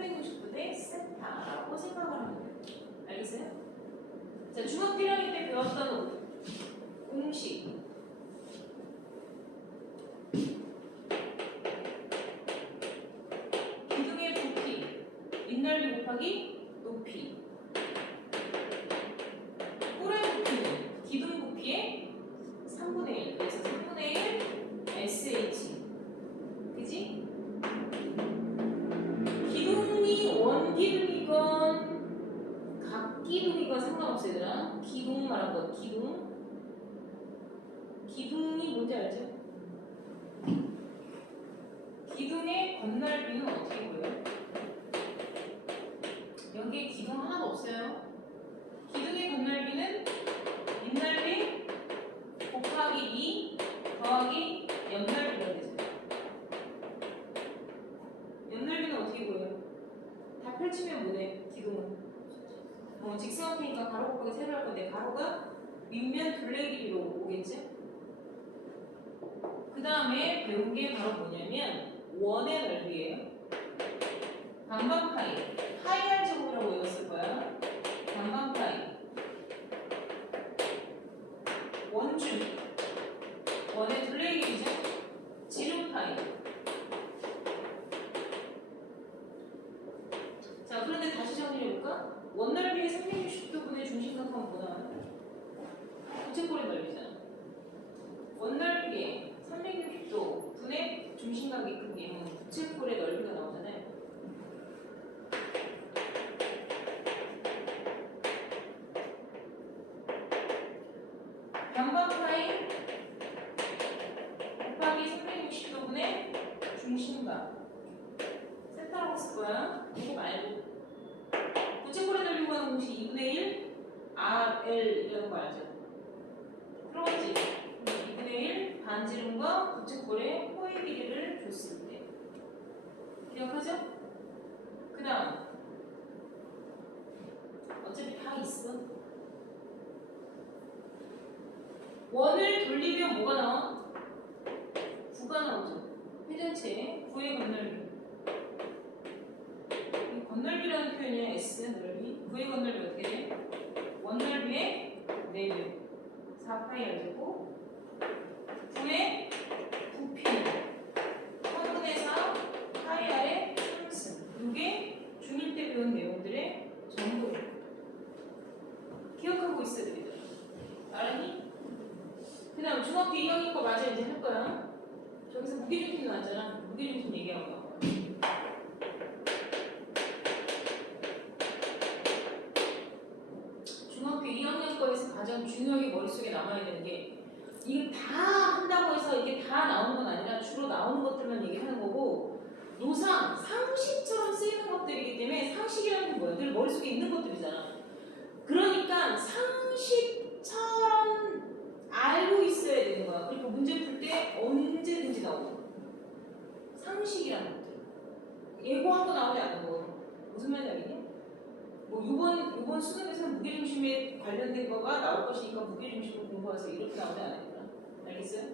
360도 세타라고 생각을 하면 돼요. 알겠어요? 자, 중학교 1학년 때 배웠던 공식. 기둥의 부피, 윗넓이 곱하기 높이. 꼴의 부피는 기둥 부피의 3분의 1. 그래서 3분의 1 SH. 그지? 기둥이 원기둥이건 각기둥이건 상관없어요, 얘들아. 기둥 말한 거, 기둥. 기둥이 뭔지 알죠? 기둥의 건널비는 어떻게 보여요? 여기에 기둥 하나도 없어요. 기둥의 건널비는 윗넓이 곱하기 2 더하기 옆넓이가 되죠. 옆넓이는 어떻게 보여요? 다 펼치면 뭐래? 기둥은 직사각형이니까 가로 곱하기 세로 할 건데 가로가 윗면 둘레 길이로 오겠지? 그 다음에 배운 게 바로 뭐냐면 원의 넓이에요. 반반 파이. 파이 할 제곱이라고 외웠을 거야. 반반 파이. 원줄. 원의 둘레 길이죠? 지름 파이. 자, 그런데 다시 정리해볼까? 원넓이의 360도분의 중심각하면 뭐 나와요? 부채꼴의 넓이잖아. 원넓이의 360도 분의 중심각의 크기, 부채꼴의 넓이가 나오잖아요. 반반 파이 곱하기 360도 분의 중심각. 세타라고 쓸 거야. 이거 말고. 부채꼴의 넓이 구하는 공식 2분의 1 RL이라는 거 알죠? 들어갔지? 2분의 1 반지름과 부채꼴의 호의 길이를 줬을 때. 기억하죠? 그 다음 어차피 다 있어. 원을 돌리면 뭐가 나와? 9가 나오죠. 회전체 9의 건널비. 이 건널비라는 표현이야. S 넓이. 9의 건널비 어떻게 돼? 원넓이의 4배 4파이 알제곱 9의 부피는 3분의 4 파이 아래 3승. 이게 중1 때 배운 내용들의 전부. 기억하고 있어야 되겠다. 알았니? 그 다음 중학교 2학년 거 맞아 이제 할 거야. 저기서 무게중심 나왔잖아. 무게중심 얘기하고 나와. 중학교 2학년 거에서 가장 중요하게 머릿속에 남아야 되는 게 이거 다 한다고 해서 이게 다 나오는 건 아니라 주로 나오는 것들만 얘기하는 거고 노상, 상식처럼 쓰이는 것들이기 때문에 상식이라는 게 뭐야? 늘 머릿속에 있는 것들이잖아. 그러니까 상식처럼 알고 있어야 되는 거야. 그리고 문제 풀 때 언제든지 나오고 상식이라는 것들. 예고한 거 나오지 않는 거. 무슨 말인지 알겠니? 뭐 이번 수능에서는 무게중심에 관련된 거가 나올 것이니까 무게중심을 공부해서 이렇게 나오지 않을까? 알겠어요?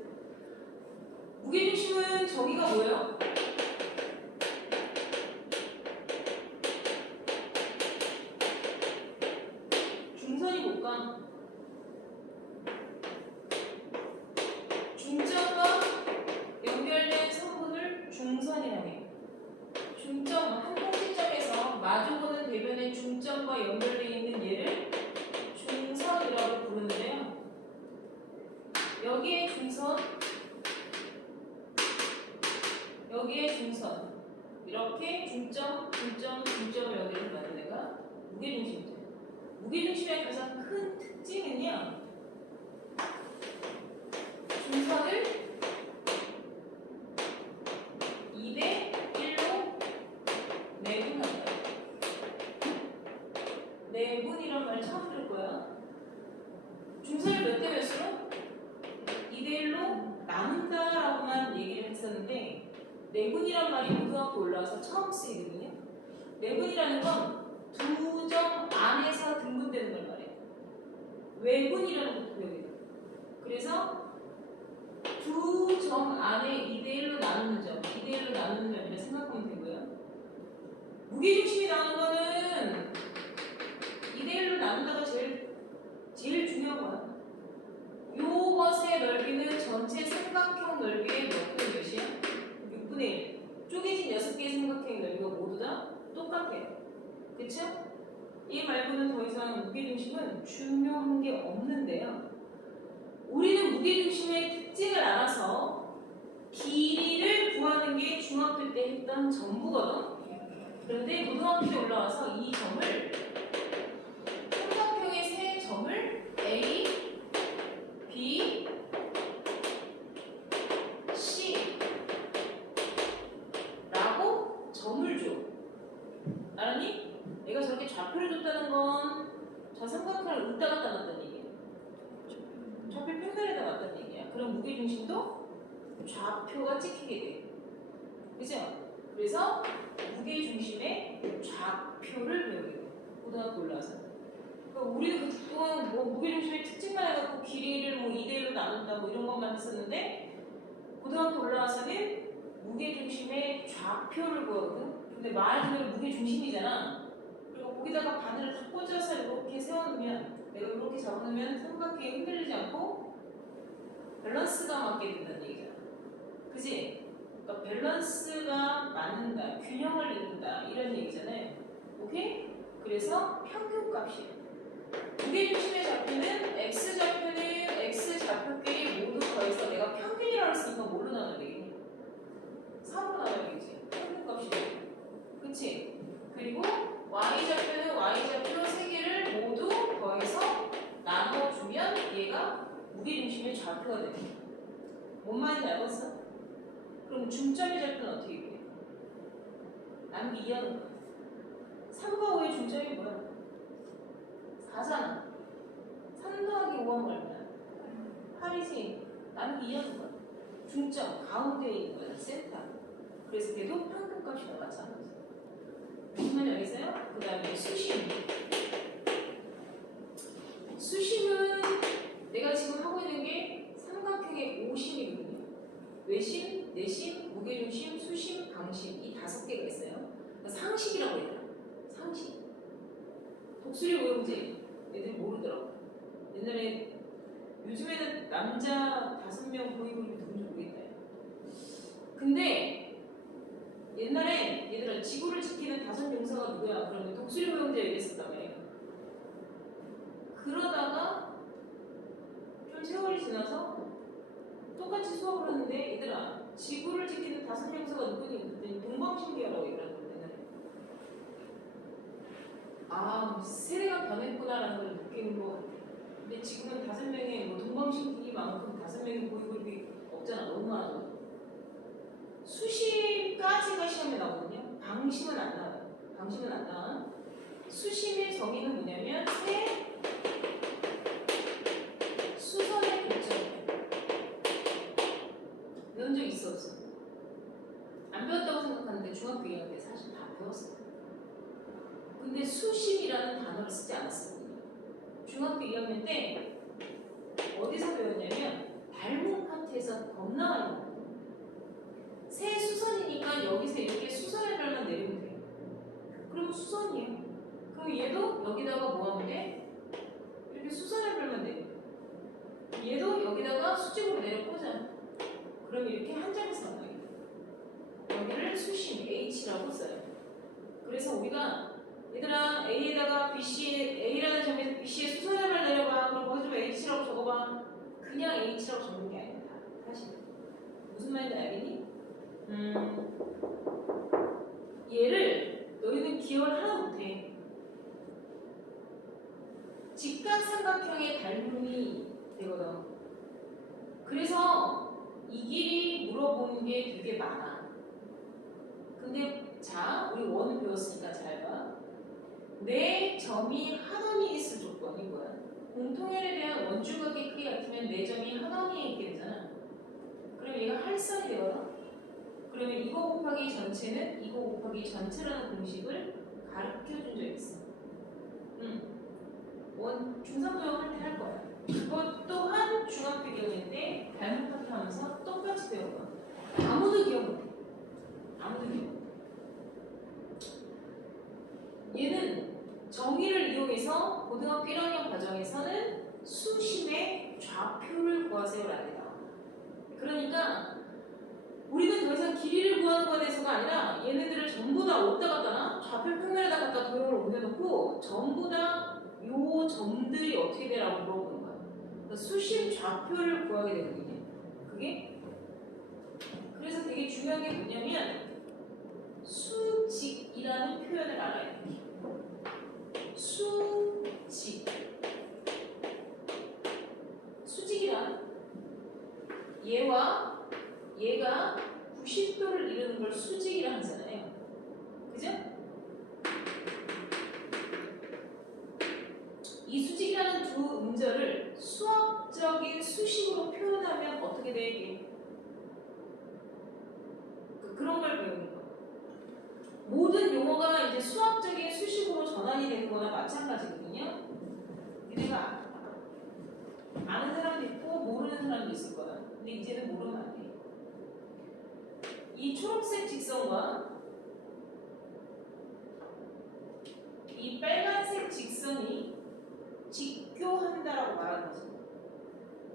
무게중심은 저기가 뭐예요? 중선이 뭘까? 중점과 연결된 선분을 중선이라고 해요. 중점, 한 통지점에서 마주보는 대변의 중점과 연결되어 있는 얘를 중선이라고 부르는데요. 여기에 중선, 여기에 중선. 이렇게 중점, 중점을 연결해서 내가 무게중심이죠. 무게중심의 가장 큰 특징은요. 중선을 2대 1로 내분한다. 내분이란 말 처음 들을 거야. 중선을 몇 대 몇으로? 2대 1로 나눈다라고만 얘기를 했었는데 내분이란 말이 고등학교 올라와서 처음 쓰이거든요. 내분이라는 건 두 점 안에서 등분되는 걸 말해요. 외분이라는 것도 배우게 돼요. 그래서 두 점 안에 2대 1로 나누는 점, 2대 1로 나누는 점이라 생각하면 되고요. 무게중심이 나오는 거는 2대1로 나눈다가 제일 중요한 거야. 요것의 넓이는 전체 삼각형 넓이의 몇 분의 몇이야? 6분의 1. 쪼개진 6개의 삼각형의 넓이가 모두 다 똑같아요. 그쵸? 이 말고는 더 이상 무게중심은 중요한 게 없는데요. 우리는 무게중심의 특징을 알아서 길이를 구하는 게 중학교 때 했던 전부거든. 그런데 고등학교 때 올라와서 이 점을 삼각형의 세 점을 A, B, C 라고 점을 줘. 알았니? 내가 저렇게 좌표를 줬다는 건 저 삼각형을 웃다 갖다 놨다는 얘기야. 좌표 평면에다 놨다는 얘기야. 그럼 무게중심도 좌표가 찍히게 돼. 그죠? 그래서 무게중심의 좌표를 배우게 돼. 고등학교 올라와서. 그러니까 우리도 그동안 뭐 무게중심의 특징만 해갖고 길이를 뭐 2대1로 나눈다 뭐 이런 것만 했었는데 고등학교 올라와서는 무게중심의 좌표를 구하거든. 근데 말 그대로 무게중심이잖아. 그리고 거기다가 바늘을 딱 꽂아서 이렇게 세워놓으면 내가 이렇게 잡아놓으면 삼각형이 흔들리지 않고 밸런스가 맞게 된다는 얘기잖아. 그지? 그러니까 밸런스가 맞는다, 균형을 이룬다 이런 얘기잖아요. 오케이? 그래서 평균값이에요. 무게중심의 좌표는 X좌표끼리 모두 더해서 내가 평균이라고 했으니까 뭘로 나눠야 되겠니? 3으로 나눠야 되겠지. 평균값이 되겠지. 그치? 그리고 Y좌표는 Y좌표 3개를 모두 더해서 나눠주면 얘가 무게중심의 좌표가 되는 거야. 뭔 말인지 알겠어? 그럼 중점의 좌표는 어떻게 돼? 남기 2하는 거야. 3과 5의 중점이 뭐야? 4잖아. 3 더하기 5하면 얼마야? 8이지. 남기 2하는 거야. 중점, 가운데에 있는 거야. 센터. 그래서 걔도 평균값이 나왔잖아. 무슨 말인지 알겠어요? 그 다음에 수심. 수심은 내가 지금 하고 있는 게 삼각형의 오심이거든요. 외심, 내심, 무게중심, 수심, 방심 이 5개가 있어요. 그러니까 상식이라고 해요. 상식. 독수리 모형제 애들이 모르더라고. 옛날에 요즘에는 남자 5명 보이그룹이 누군지 모르겠다. 근데 옛날에 얘들아 지구를 지키는 5용사가 누구야? 그러면 독수리 모형제 얘기했었단 말이에요. 그러다가 좀 세월이 지나서 똑같이 수업을 하는데 얘들아 지구를 지키는 5용사가 누구니? 그랬더니 동방신기라고 얘기를 하거든. 옛날에. 아 세대가 변했구나라는 걸 느끼는 것 같아. 근데 지금은 5명의 뭐 동방신기만큼 5명의 보이그룹이 없잖아. 너무 많아. 수심까지가 시험에 나오거든요. 방심은 안 나와요. 방심은 안 나와. 수심의 정의는 뭐냐면 새 수선의 교점이에요. 배운 적 있어 없어? 안 배웠다고 생각하는데 중학교 2학년 때 사실 다 배웠어요. 근데 수심이라는 단어를 쓰지 않았거든요. 중학교 2학년 때 어디서 배웠냐면 발목 파트에서 겁나 많이 나와요. 새 수선이니까 여기서 이렇게 수선의 발만 내리면 돼요. 그럼 수선이에요. 그럼 얘도 여기다가 뭐 하면 돼? 이렇게 수선의 발만 내려. 얘도 여기다가 수직으로 내려 꽂아. 그럼 이렇게 한 장에서 나와요. 여기를 수심 H라고 써요. 그래서 우리가 얘들아 A에다가 A라는 점에서 BC에 수선의 발 내려봐. 그럼 거기서 H라고 적어봐. 그냥 H라고 적는 게 아닙니다. 사실 무슨 말인지 알겠니? 얘를 너희는 기억을 하나 못해. 직각삼각형의 닮음이 되거든. 그래서 이 길이 물어보는 게 되게 많아. 근데 자, 우리 원은 배웠으니까 잘 봐. 네 점이 하나니 있을 조건이 뭐야? 공통연에 대한 원주각의 크기 같으면 네 점이 하나니에 있게 되잖아. 그럼 얘가 할선이 되거든. 그러면 이거 곱하기 전체는 이거 곱하기 전체라는 공식을 가르쳐준 적 있어. 중3도형 할 때 할 거야. 그것 또한 중학교 2학년 때 발목 파트 하면서 똑같이 배운 거야. 아무도 기억 못해. 아무도 기억 못해. 정의를 이용해서 고등학교 1학년 과정에서는 수심의 좌표를 구하세요라는 게 나와. 그러니까 우리는 더 이상 길이를 구하는 거에 대해서가 아니라 얘네들을 전부 다 어디다 갖다나 좌표 평면에다 갖다 도형을 옮겨놓고 전부 다 요 점들이 어떻게 되라고 물어보는 거야. 그러니까 수심 좌표를 구하게 되거든요. 그게 그래서 되게 중요한 게 뭐냐면 수직이라는 표현을 알아야 돼. 수직. 수직이란 얘와 얘가 90도를 이루는 걸 수직이라 하잖아요. 그죠? 이 수직이라는 두 음절을 수학적인 수식으로 표현하면 어떻게 되게? 그런 걸 배우는 거예요. 모든 용어가 이제 수학적인 수식으로 전환이 되는 거나 마찬가지거든요. 우리가 아는 사람도 있고 모르는 사람도 있을 거야. 근데 이제는 모르면 안 돼. 이 초록색 직선과 이 빨간색 직선이 직교한다라고 말하는 거죠.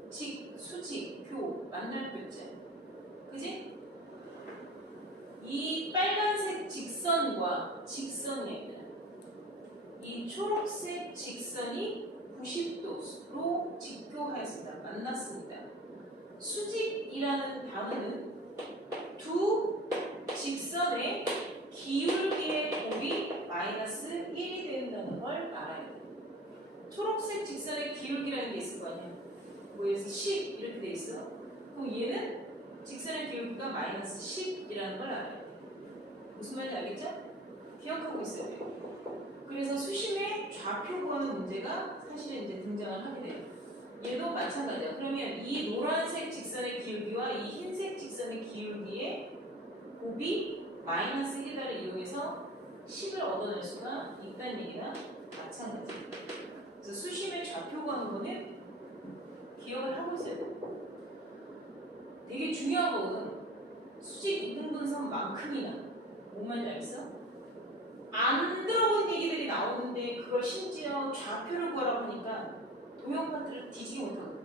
직, 수직, 교, 만날 교체. 그지? 이 빨간색 직선과 직선이 이 초록색 직선이 90도로 직교하였습니다. 만났습니다. 수직이라는 단어는 두 직선의 기울기의 곱이 마이너스 1이 된다는 걸 알아야 돼요. 초록색 직선의 기울기라는 게 있을 거 아니에요. 뭐에서 10 이렇게 돼 있어. 그럼 얘는 직선의 기울기가 마이너스 10이라는 걸 알아야 돼요. 무슨 말인지 알겠죠? 기억하고 있어야 돼요. 그래서 수심의 좌표 구하는 문제가 사실은 이제 등장을 하게 돼요. 얘도 마찬가지야. 그러면 이 노란색 직선의 기울기와 이 흰색 직선의 기울기의 곱이 마이너스 1을 이용해서 10을 얻어낼 수가 있다는 얘기나 마찬가지예요. 그래서 수심의 좌표 구하는 거는 기억을 하고 있어야 돼요. 되게 중요한 거거든. 수직 이등분선만큼이나 뭔 말인지 알겠어? 안 들어본 얘기들이 나오는데 그걸 심지어 좌표를 구하라고 하니까 도형 파트를 뒤지게 못하거든.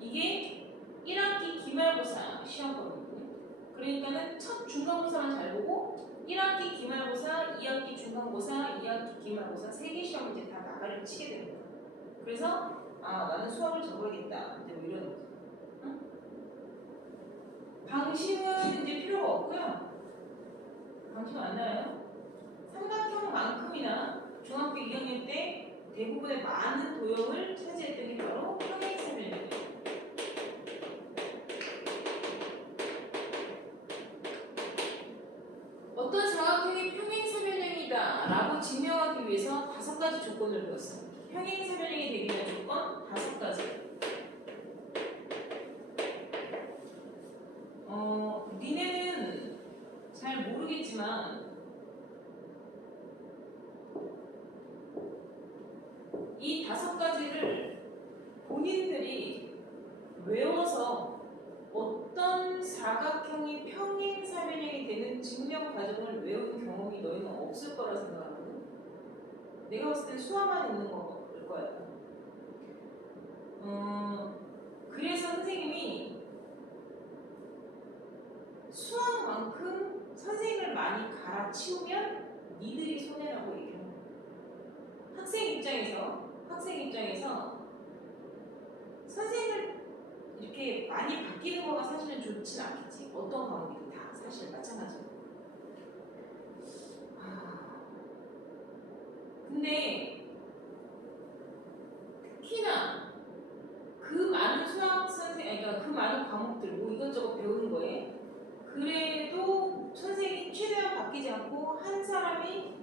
이게 1학기 기말고사 시험거든요. 그러니까는 첫 중간고사만 잘 보고 1학기 기말고사, 2학기 중간고사, 2학기 기말고사 3개 시험 이제 다 나가려 치게 되는 거야. 그래서 아 나는 수학을 적어야겠다. 이제 뭐 이런 거지. 방심은 이제 필요가 없고요. 방심 안 나요? 삼각형만큼이나 중학교 2학년 때 대부분의 많은 도형을 차지했던 게 바로 평행사변형이에요. 어떤 사각형이 평행사변형이다 라고 증명하기 위해서 5가지 조건을 배웠어요. 평행사변형이 되기 위한 조건 5가지. 니네는 잘 모르겠지만 이 5가지를 본인들이 외워서 어떤 사각형이 평행사변형이 되는 증명 과정을 외운 경험이 너희는 없을 거라 생각하거든. 내가 봤을 땐 수화만 있는 거일 거야. 그래서 선생님이 수학만큼 선생님을 많이 갈아치우면 니들이 손해라고 얘기해요. 학생 입장에서 선생님을 이렇게 많이 바뀌는 거가 사실은 좋진 않겠지. 어떤 과목이든 다 사실 마찬가지고. 근데 특히나 그 많은 수학 선생, 그러니까 그 많은 과목들 뭐 이것저것 배우는 거에 그래도 선생님이 최대한 바뀌지 않고 한 사람이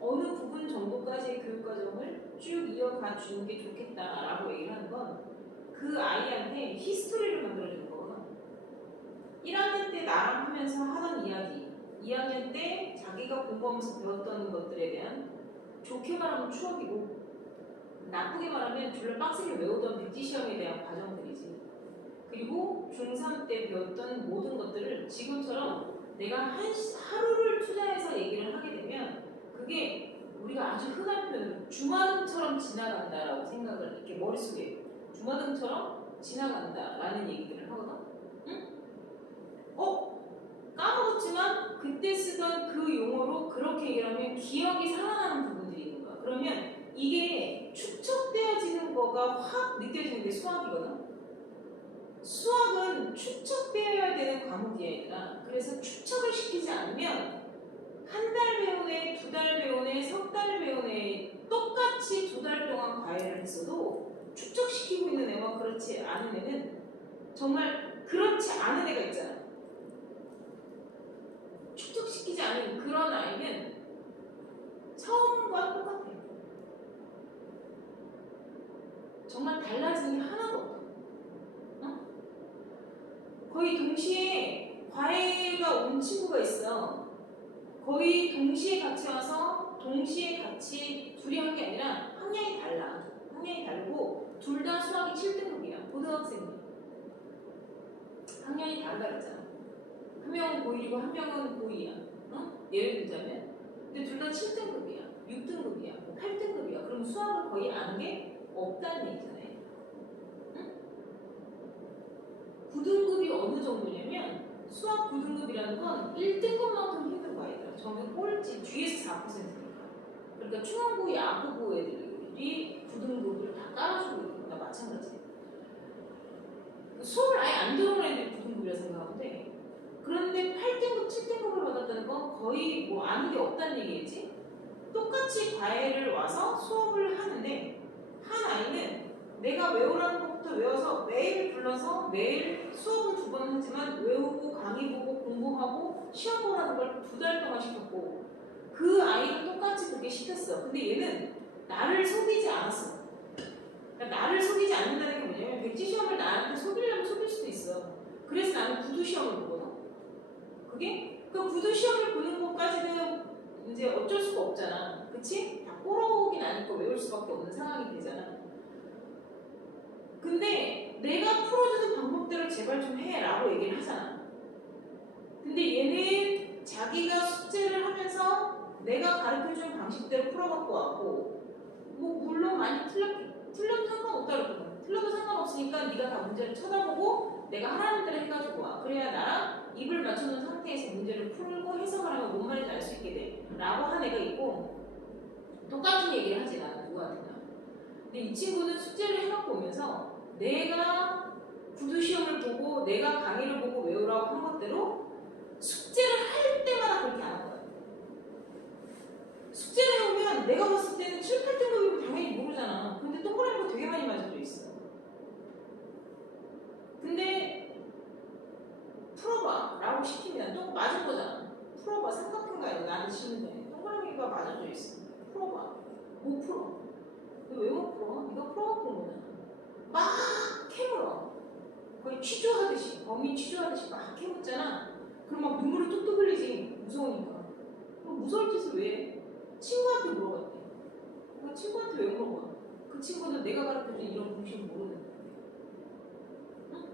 어느 부분 정도까지의 교육과정을 쭉 이어가 주는 게 좋겠다라고 얘기를 하는 건 그 아이한테 히스토리를 만들어주는 거거든. 1학년 때 나랑 하면서 하던 이야기, 2학년 때 자기가 공부하면서 배웠던 것들에 대한 좋게 말하면 추억이고 나쁘게 말하면 졸라 빡세게 외우던 백지시험에 대한 과정들이지. 그리고 중3 때 배웠던 모든 것들을 지금처럼 내가 하루를 투자해서 얘기를 하게 되면 그게 우리가 아주 지나간다라고 생각을 이렇게 머릿속에 주마등처럼 지나간다라는 얘기들을 하거든. 응? 까먹었지만 그때 쓰던 그 용어로 그렇게 얘기를 하면 기억이 살아나는 부분들이 있는 거야. 그러면 이게 축적되어지는 거가 확 느껴지는 게 수학이거든. 수학은 축적되어야 되는 과목이야, 얘들아. 그래서 축적을 시키지 않으면 한 달 배운 애, 두 달 배운 애, 석 달 배운 애 똑같이 두 달 동안 과외를 했어도 축적시키고 있는 애와 그렇지 않은 애는 정말 그렇지 않은 애가 있잖아. 축적시키지 않은 그런 아이는 처음과 똑같아. 정말 달라진 게 하나도 없어. 어? 거의 동시에 과외가 온 친구가 있어. 거의 동시에 같이 와서 동시에 같이 둘이 한 게 아니라 학년이 달라. 학년이 다르고 둘 다 수학이 7등급이야. 고등학생이. 학년이 다르다 그랬잖아. 한 명은 고1이고 한 명은 고2야. 예를 들자면. 근데 둘 다 7등급이야. 6등급이야. 8등급이야. 그럼 수학을 거의 아는 게 없다는 얘기잖아요. 9등급이 어느 정도냐면 수학 9등급이라는 건 1등급만큼 힘든 거 아이들아. 전부 꼴찌 뒤에서 4%니까. 그러니까 중앙고, 야구고 애들이 9등급을 다 깔아주고 있는 거나 마찬가지. 수업을 아예 안 들어오는 애들이 9등급이라 생각하면 돼. 그런데 8등급, 7등급을 받았다는 건 거의 뭐 아는 게 없다는 얘기겠지? 똑같이 과외를 와서 수업을 하는데 한 아이는 내가 외우라는 것부터 외워서 매일 불러서 매일 수업은 2번 하지만 외우고 강의 보고 공부하고 시험 보라는 걸 2달 동안 시켰고 그 아이도 똑같이 그렇게 시켰어. 근데 얘는 나를 속이지 않았어. 그러니까 나를 속이지 않는다는 게 뭐냐면 백지 시험을 나한테 속이려면 속일 수도 있어. 그래서 나는 구두 시험을 보거든. 그게 그 구두 시험을 보는 것까지는 이제 어쩔 수가 없잖아. 그치? 다 꼬러오긴 아니까 외울 수밖에 없는 상황이 되잖아. 근데 내가 풀어주는 방법대로 제발 좀 해라고 얘기를 하잖아. 근데 얘는 자기가 숙제를 하면서 내가 가르쳐준 방식대로 풀어갖고 왔고 뭐 물론 많이 틀려도 상관없다 그러거든. 틀려도 상관없으니까 네가 다 문제를 쳐다보고 내가 하라는 대로 해가지고 와. 그래야 나랑 입을 맞춰놓은 상태에서 문제를 풀고 해석을 하면 뭔 말인지 알 수 있게 돼 라고 한 애가 있고 똑같은 얘기를 하지 나는 누구한테나. 근데 이 친구는 숙제를 해갖고 오면서 내가 구두 시험을 보고 내가 강의를 보고 외우라고 한 것대로 숙제를 할 때마다 그렇게 안 한 거야. 숙제를 해오면 내가 봤을 때는 7, 8등급이면 당연히 모르잖아. 근데 동그라미가 되게 많이 맞아져 있어. 근데 풀어봐 라고 시키면 또 맞을 거잖아. 풀어봐. 삼각형가 나한테 치는데 동그라미가 맞아져 있어. 풀어봐. 못 풀어. 너 왜 못 풀어? 네가 풀어갖고 온 거잖아. 막 캐물어. 거의 취조하듯이 범인 취조하듯이 막 캐묻잖아. 그럼 막 눈물이 뚝뚝 흘리지. 무서우니까. 그럼 무서울 짓을 왜 해? 친구한테 물어봤대. 그 친구한테 왜 물어봐? 그 친구는 내가 가르쳐준 이런 공식을 모르는데. 응?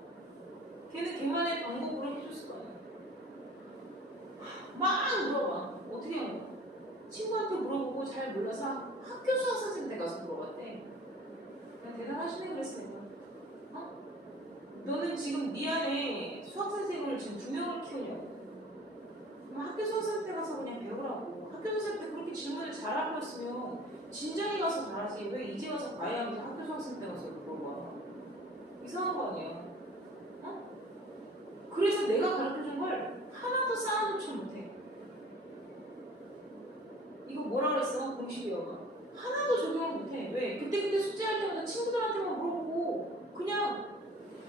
걔는 걔만의 방법으로 해줬을 거 아니야. 막 물어봐. 어떻게 한 거야? 친구한테 물어보고 잘 몰라서 학교 수학 선생님한테 가서 물어봤대. 그냥 대단하시네 그랬으니까. 너는 지금 네 안에 수학 선생님을 지금 2명을 키우냐고. 그럼 학교 선생님한테 가서 그냥 배우라고. 학교 선생님한테 그렇게 질문을 잘하고 있으면 진작에 가서 잘하지. 왜 이제 와서 과외하면서 학교 선생님한테 가서 물어봐. 이상한 거 아니야. 그래서 내가 가르쳐준 걸 하나도 쌓아놓지 못해. 이거 뭐라 그랬어? 공식 외워봐. 하나도 적용을 못해. 왜? 그때 숙제할 때마다 친구들한테만 물어보고 그냥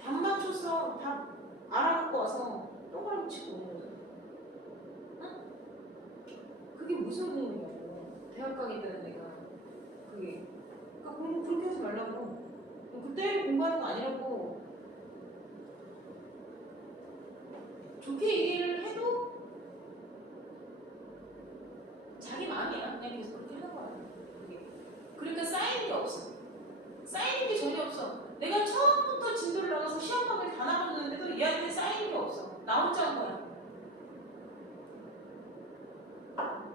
밥 맞춰서 다 알아갖고 와서 동그라미 치고 오는 거잖아. 그게 무슨 공부냐고. 대학 가기 때는 내가 그게 그러니까 공부 그렇게 하지 말라고. 그때 공부하는 거 아니라고. 좋게 얘기를 해도 자기 마음이야. 그냥 계속 그렇게 하는 거야. 그게. 그러니까 쌓이는 게 없어. 쌓이는 게 전혀 없어. 내가 처음부터 진도를 나가서 시험방을 다 나가줬는데도 얘한테 쌓이는 게 없어. 나 혼자 한 거야.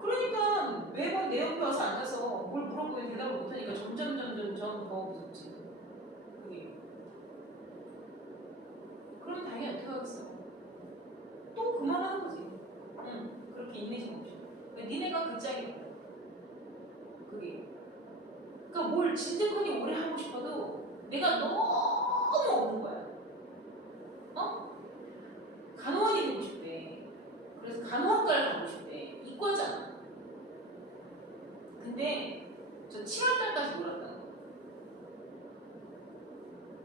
그러니까 매번 내 옆에 와서 앉아서 뭘 물어보면 대답을 못하니까 점점 더 무섭지. 그게. 그럼 당연히 어떻게 하겠어? 또 그만하는 거지. 응, 그렇게 인내심 없이. 그러니까 니네가 그 짝이야. 그게. 그러니까 뭘 진득하게 오래 하고 싶어도 내가 너무 없는 거야. 어? 간호원이 되고 싶대. 그래서 간호학과를 가고 싶대. 이과잖아. 근데 저 7월달까지 놀았다.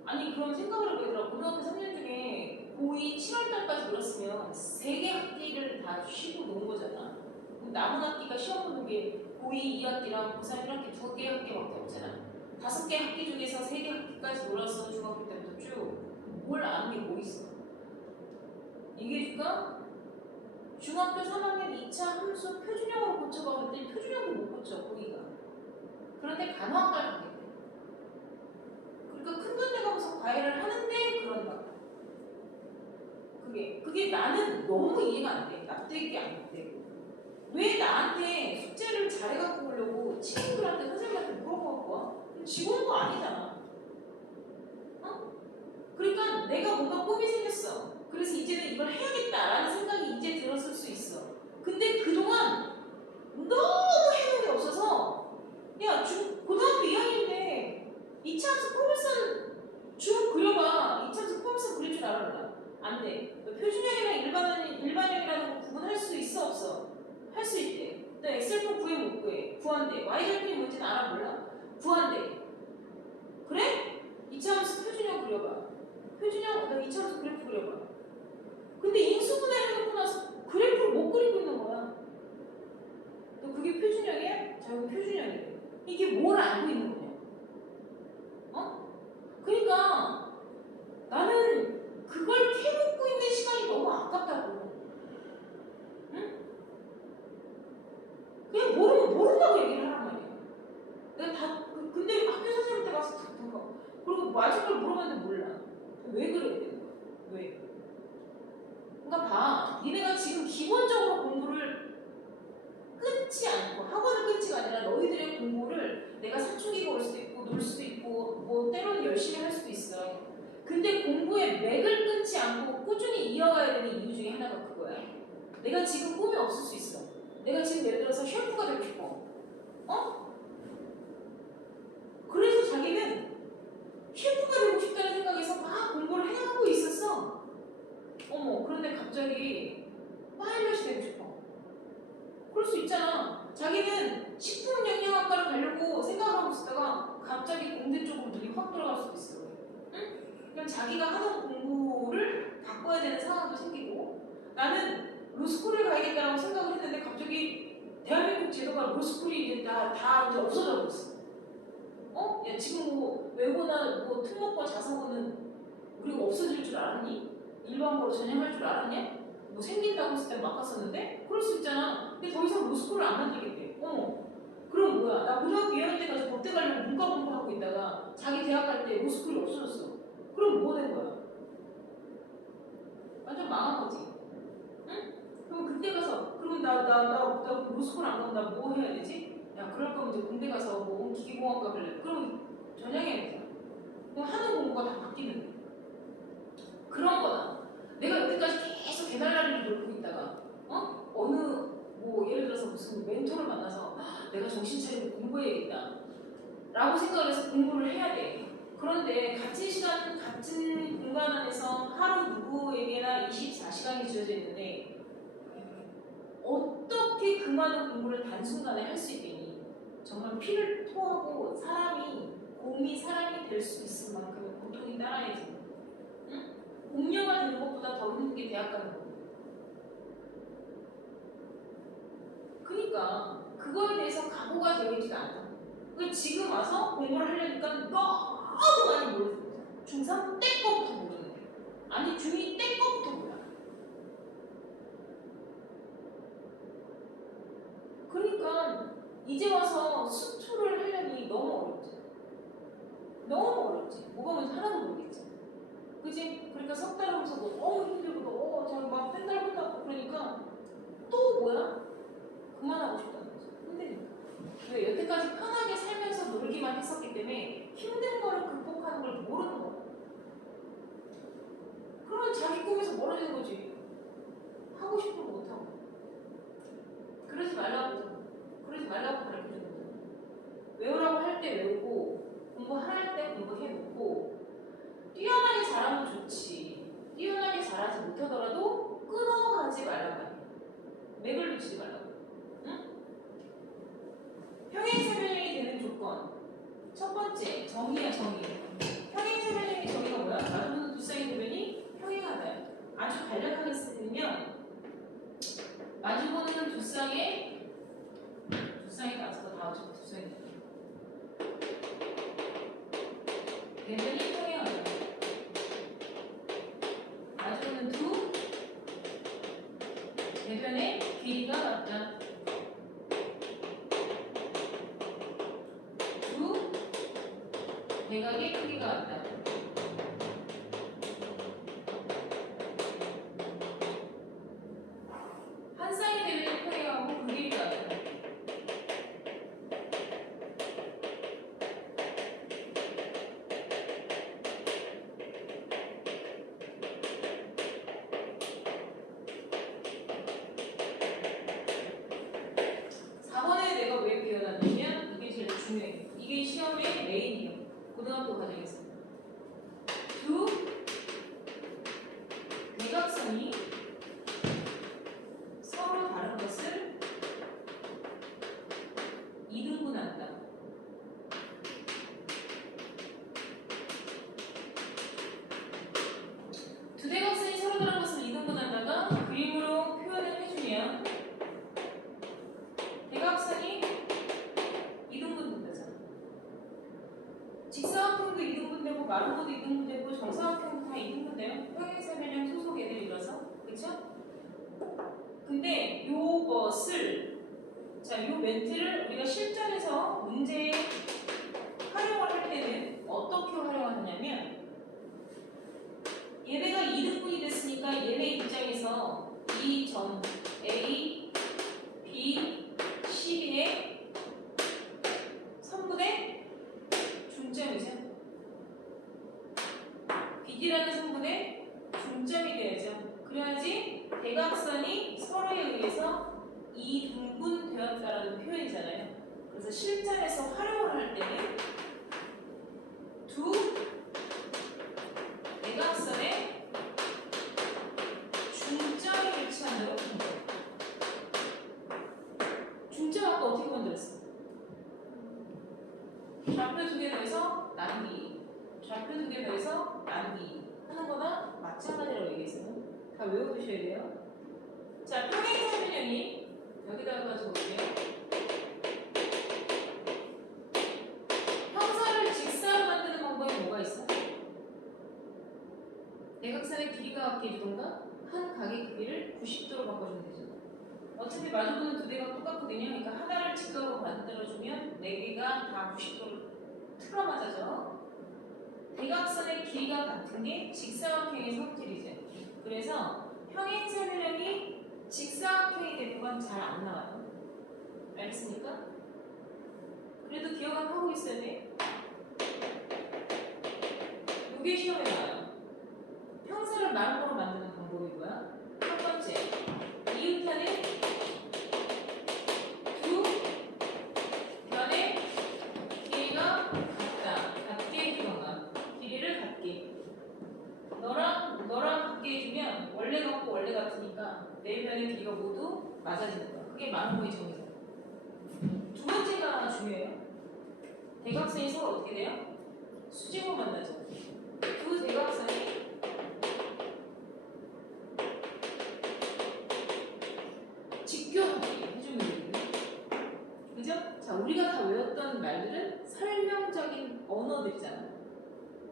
아니 그럼 생각을 해보더라. 고등학교 3년 중에 고2 7월달까지 놀았으면 3개 학기를 다 쉬고 논 거잖아. 그럼 남은 학기가 시험 보는 게 고2 2학기랑 고3 1학기 2개 학기밖에 없잖아. 5개 학기 중에서 3개 학기까지 놀았어. 중학교 때부터 쭉. 뭘 아는 게 뭐 있어? 얘기해줄까? 중학교 3학년 2차 함수 표준형으로 고쳐봐 그랬더니 표준형도 못 고쳐 고2가. 그런데 간호학과를 가겠대. 그러니까 큰돈 내가면서 과외를 하는데 그런다. 그게 나는 너무 이해가 안 돼. 납득이 안 돼. 왜 나한테 숙제를 잘해갖고 오려고 친구들한테 선생님한테 물어보고 와? 지구는 거 아니잖아. 어? 그러니까 내가 뭔가 꿈이 생겼어. 그래서 이제는 이걸 해야겠다라는 생각이 이제 들었을 수 있어. 근데 그동안 너무 해놓은 게 없어서 야, 고등학교 2학년인데 2차 함수 포물선 쭉 그려봐. 2차 함수 포물선 그릴 줄 알아 몰라? 안 돼. 표준형이랑 일반형이라는 거 구분할 수 있어 없어? 할 수 있대. 너 엑셀표 구해 못 구해? 구한대. y절편이 뭔지는 알아 몰라? 구한대. 그래? 2차 함수 표준형 그려봐. 표준형, 너 2차 함수 그래프 그려봐. 근데 인수분해 해놓고 나서 그래프를 못 그리고 있는 거야. 너 그게 표준형이야? 자, 이거 표준형이래. 이게 뭘 알고 있는 거냐? 어? 그러니까 나는 그걸 캐묻고 있는 시간이 너무 아깝다고. 응? 그냥 모른다고 얘기를 하란 말이야. 내가 다, 근데 학교 선생님한테 가서 듣던 거. 그리고 맞은 걸 물어봤는데 몰라. 왜 그래야 되는 거야? 왜? 그러니까 봐. 니네가 지금 기본적으로 공부를 끊지 않고, 학원을 끊지가 아니라 너희들의 공부를 내가 사춘기가 올 수도 있고, 놀 수도 있고, 뭐 때로는 열심히 할 수도 있어. 근데 공부의 맥을 끊지 않고 꾸준히 이어가야 되는 이유 중에 하나가 그거야. 내가 지금 꿈이 없을 수 있어. 내가 지금 예를 들어서 셰프가 되고 싶어. 어? 그래서 자기는 셰프가 되고 싶다는 생각에서 막 공부를 해하고 있었어. 어머, 그런데 갑자기 파일럿이 되고 싶어. 그럴 수 있잖아. 자기는 식품영양학과를 가려고 생각을 하고 있다가 갑자기 공대 쪽으로 눈이 확 들어갈 수도 있어. 응? 그냥 자기가 하던 공부를 바꿔야 되는 상황도 생기고, 나는 로스쿨을 가야겠다라고 생각을 했는데 갑자기 대한민국 제도가 로스쿨이 이제 다 이제 없어져 버렸어. 어? 야, 지금 뭐 외고나 뭐 특목고 자사고는 우리가 없어질 줄 알았니? 일반고로 전향할 줄 알았냐? 뭐 생긴다고 했을 때 막았었는데? 그럴 수 있잖아. 근데 더 이상 로스쿨을 안 만들겠대. 그럼 뭐야? 나 고등학교 2학년 때까지 법대 가려고 문과 공부하고 있다가 자기 대학 갈 때 로스쿨이 없어졌어. 그럼 뭐 된 거야? 완전 망한 거지. 응? 그럼 그때 가서 그럼 나 로스쿨 안 가면 나 뭐 해야 되지? 야, 그럴 거면 이제 군대 가서 뭐 기계공학과 갈래. 그럼 전향해야 되잖아. 그럼 하는 공부가 다 바뀌는데. 그런 거다. 내가 여태까지 계속 개달라리를 놀고 있다가 어느 뭐 예를 들어서 무슨 멘토를 만나서 내가 정신 차리고 공부해야겠다 라고 생각을 해서 공부를 해야 돼. 그런데 같은 시간, 같은 공간 안에서 하루 누구에게나 24시간이 주어져 있는데 어떻게 그 많은 공부를 단순간에 할 수 있겠니? 정말 피를 토하고 곰이 사람이 될 수 있을 만큼의 고통이 따라야지. 응? 공녀가 되는 것보다 더 힘든 게 대학 가는 거고. 그러니까 그거에 대해서 각오가 되어 있지가 않아. 지금 와서 공부를 하려니까 너무 많이 모르는 거야. 중3 때 거부터 모르는데. 아니 중2 때 거부터 몰라. 그러니까 이제 와서 수투를 하려니 너무 어렵지. 너무 어렵지. 뭐가 뭔지 하나도 모르겠지. 그지? 그러니까 석 달 하면서 너무 힘들고 막 맨날 혼나고 그러니까 또 뭐야? 그만하고 싶다는 거지. 힘드니까. 왜 여태까지 편하게 했었기 때문에 힘든 거를 극복하는 걸 모르는 거야. 그러면 자기 꿈에서 멀어지는 거지. 하고 싶은 거 못하고. 그러지 말라고 가르쳐주는 거야. 외우라고 할 때 외우고, 공부할 때 공부해놓고, 뛰어나게 잘하면 좋지. 뛰어나게 잘하지 못하더라도 끊어가지 말라고 해. 맥을 놓치지 말라고. 응? 평행세변형이 되는 조건. 첫 번째, 정의야, 정의. 평행세변형의 정의가 뭐야? 마주보는 두 쌍의 대변이 평행하다. 아주 간략하게 쓰면 마주보는 두 쌍이 나서 다 합쳐 두 쌍이 대변이 평행하다. 마주보는 두 대변의 길이가 같다. 두 대각의 크기가 같다. 한 쌍의 대변이 평행하고 그 길이가 같다. 중요해. 이게 시험의 메인이에요. 고등학교 과정에서. 두 대각선이 서로 다른 것을 이등분한다. 두 대각선이 서로 다른 것을 이등분한다가 그림으로 표현을 해주면 대각선이 이등분된다잖아. 직사각형도 이등분되고 마름모도 이등분되고 정사각형도 다 이등분돼요. 평행세변형 소속 애들이라서. 그쵸? 근데 요것을 요 멘트를 우리가 실전에서 문제에 활용을 할 때는 어떻게 활용하느냐면 얘네가 이등분이 됐으니까 얘네 입장에서 이 점 A, B, C의 성분의 중점이죠. BD라는 성분의 중점이 돼야죠. 그래야지 대각선이 서로에 의해서 이등분되었다라는 표현이잖아요. 그래서 실전에서 활용을 할 때는 두 대각선의 중점이 위치한 대로 중점 아까 어떻게 만들었어? 좌표 두 개 더해서 나누기, 좌표 두 개 더해서 나누기 하는 거나 마찬가지라고 얘기했어요. 다 외워두셔야 돼요. 자, 평행세변형이 여기다가 가져볼게요. 형사를 직사로 만드는 방법이 뭐가 있어? 대각선의 길이가 같게 해주던가 한 각의 크기를 90도로 바꿔주면 되죠. 어차피 마주보는 두 개가 똑같거든요. 그러니까 하나를 직각으로 만들어주면 네 개가 다 90도로 틀어맞아져. 대각선의 길이가 같은 게 직사각형의 성질이죠. 그래서 평행세변형이 직사각형이 되는 건 잘 안 나와요. 알겠습니까? 그래도 기억은 하고 있어야 돼. 이게 시험에 나와요. 평사를 마름모로 만드는 방법이 뭐야? 첫 번째, 이웃하는 두 변의 길이가 같다. 같게 해주던가. 길이를 같게. 너랑 같게 해주면 원래 같고 원래 같으니까 네 변의 길이가 모두 맞아지는 거야. 그게 마름모의 정의죠. 두 번째가 중요해요. 대각선이 서로 어떻게 돼요? 수직으로 만나죠. 두 대각선이 직교하게 해주는 거거든요. 그죠? 자, 우리가 다 외웠던 말들은 설명적인 언어들이잖아.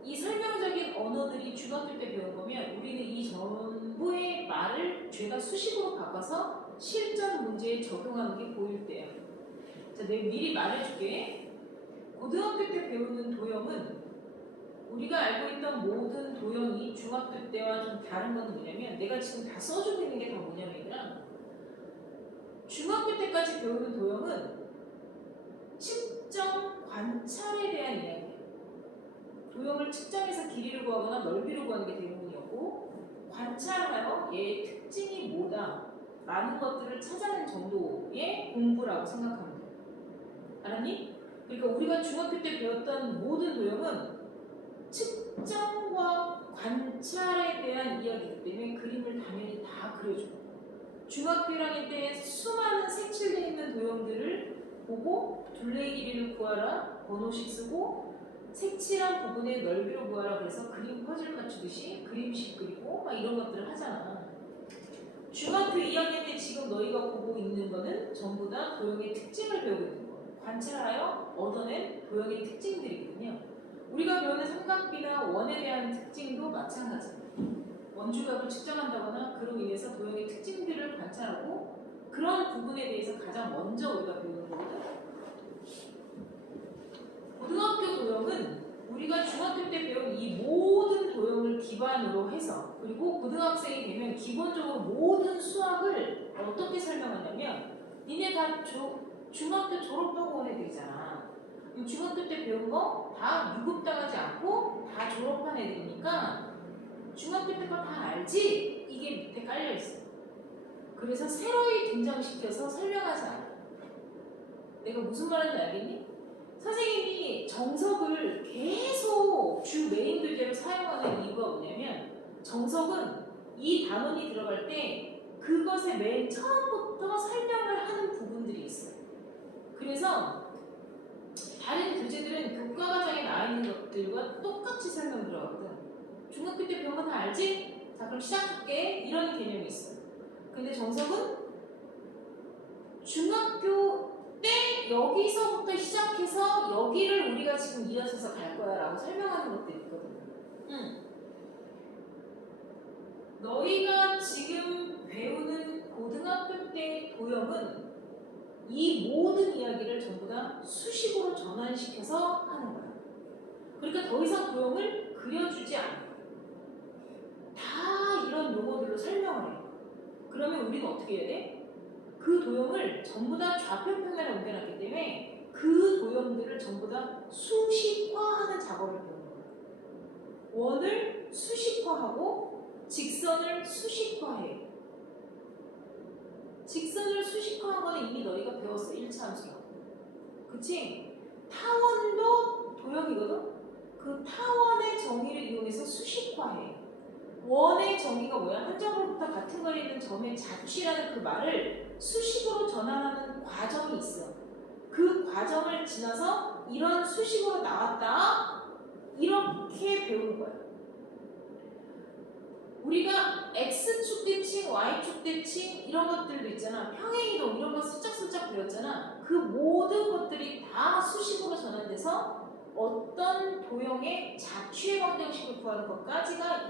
이 설명적인 언어들이 중학교 때 배운 거면 우리는 이 전부의 말을 죄가 수식으로 바꿔서 실전 문제에 적용하는 게 보일 때예요. 자, 내가 미리 말해줄게. 고등학교 때 배우는 도형은 우리가 알고 있던 모든 도형이 중학교 때와 좀 다른 건 뭐냐면 내가 지금 다 써주고 있는 게 다 뭐냐면 얘들아, 중학교 때까지 배우는 도형은 특정 관찰에 대한 이야기예요. 도형을 측정해서 길이를 구하거나 넓이를 구하는 게 대부분이었고, 관찰하여 얘의 특징이 뭐다 라는 것들을 찾아낸 정도의 공부라고 생각하면 돼요. 알았니? 그러니까 우리가 중학교 때 배웠던 모든 도형은 측정과 관찰에 대한 이야기이기 때문에 그림을 당연히 다 그려줘요. 중학교 1학년 때 수많은 색칠되어 있는 도형들을 보고 둘레의 길이를 구하라, 번호식 쓰고 색칠한 부분의 넓이를 구하라 그래서 그림 퍼즐 맞추듯이 그림식 그리고 막 이런 것들을 하잖아. 중학교 2학년 때 지금 너희가 보고 있는 거는 전부 다 도형의 특징을 배우고 있는 거예요. 관찰하여 얻어낸 도형의 특징들이거든요. 우리가 배우는 삼각비나 원에 대한 특징도 마찬가지예요. 원주각을 측정한다거나 그로 인해서 도형의 특징들을 관찰하고 그런 부분에 대해서 가장 먼저 우리가 배우는 거거든요. 고등학교 도형은 우리가 중학교 때 배운 이 모든 도형을 기반으로 해서 그리고 고등학생이 되면 기본적으로 모든 수학을 어떻게 설명하냐면 니네 다 중학교 졸업하고 온 애들이잖아. 중학교 때 배운 거 다 유급당하지 않고 다 졸업한 애들이니까 중학교 때 거 다 알지? 이게 밑에 깔려있어. 그래서 새로이 등장시켜서 설명하지 않아. 내가 무슨 말인지 알겠니? 선생님이 정석을 계속 주 메인 교재로 사용하는 이유가 뭐냐면 정석은 이 단원이 들어갈 때 그것의 맨 처음부터 설명을 하는 부분들이 있어요. 그래서 다른 교재들은 교과과정에 나와 있는 것들과 똑같이 설명 들어가거든. 중학교 때 배운 거 다 알지? 자 그럼 시작할게 이런 개념이 있어요. 근데 정석은 중학교 때 여기서부터 시작해서 여기를 우리가 지금 이어져서 갈 거야 라고 설명하는 것들이 있거든요. 너희가 지금 배우는 고등학교 때 도형은 이 모든 이야기를 전부 다 수식으로 전환시켜서 하는 거야. 그러니까 더 이상 도형을 그려주지 않아요. 다 이런 용어들로 설명을 해요. 그러면 우리는 어떻게 해야 돼? 그 도형을 전부 다 좌표 평면에 옮겨놨기 때문에 그 도형들을 전부 다 수식화하는 작업을 배우는 거예요. 원을 수식화하고 직선을 수식화해요. 직선을 수식화한 거는 이미 너희가 배웠어. 1차 함수라고. 그치? 타원도 도형이거든? 그 타원의 정의를 이용해서 수식화해. 원의 정의가 뭐야? 한 점으로부터 같은 거리에 있는 점의 자취라는 그 말을 수식으로 전환하는 과정이 있어. 그 과정을 지나서 이런 수식으로 나왔다. 이렇게 배우는 거야. 우리가 X축 대칭, Y축 대칭 이런 것들도 있잖아. 평행이동 이런 거 슬쩍슬쩍 배웠잖아. 그 모든 것들이 다 수식으로 전환돼서 어떤 도형의 자취의 방정식을 구하는 것까지가